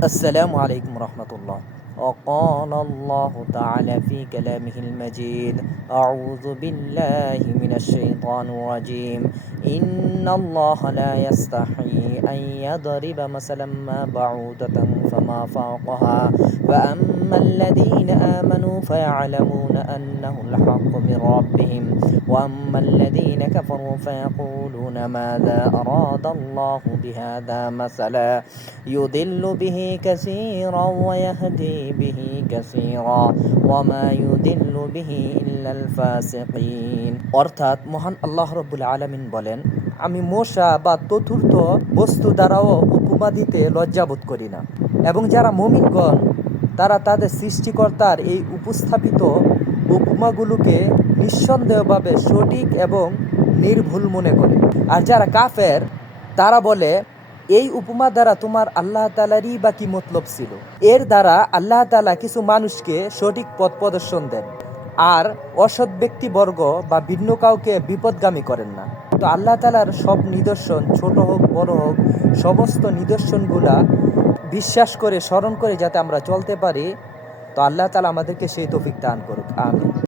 السلام عليكم ورحمة الله. وقال الله تعالى في كلامه المجيد: أعوذ بالله من الشيطان الرجيم. إن الله لا يستحي أن يضرب مثلا ما بعوضة فما فوقها فأما الذين آمنوا فيعلمون أنه الحق من ربهم وأما الذين كفروا فيقولون ماذا أراد الله بهذا مثلا يضل به كثيرا ويهدي به كثيرا وما يضل به إلا الفاسقين। অর্থাৎ মহান আল্লাহ রব্বুল আলামিন বলেন, আমি মশা বা চতুর্থ বস্তু দ্বারাও উপমা দিতে লজ্জাবোধ করি না, এবং যারা মুমিনগণ তারা তাদের সৃষ্টিকর্তার এই উপস্থাপিত উপমাগুলোকে নিঃসন্দেহভাবে সঠিক এবং নির্ভুল মনে করে। আর যারা কাফের তারা বলে, এই উপমা দ্বারা তোমার আল্লাহ তাআলারই বা কি মতলব ছিল? এর দ্বারা আল্লাহ তাআলা কিছু মানুষকে সঠিক পথ প্রদর্শন দেন আর অসৎ ব্যক্তিবর্গ বা ভিন্ন কাউকে বিপদগামী করেন না। তো আল্লাহ তাআলার সব নিদর্শন, ছোট হোক বড় হোক, সমস্ত নিদর্শনগুলা বিশ্বাস করে স্মরণ করে যাতে আমরা চলতে পারি, তো আল্লাহ তাআলা আমাদেরকে সেই তৌফিক দান করুক। আমিন।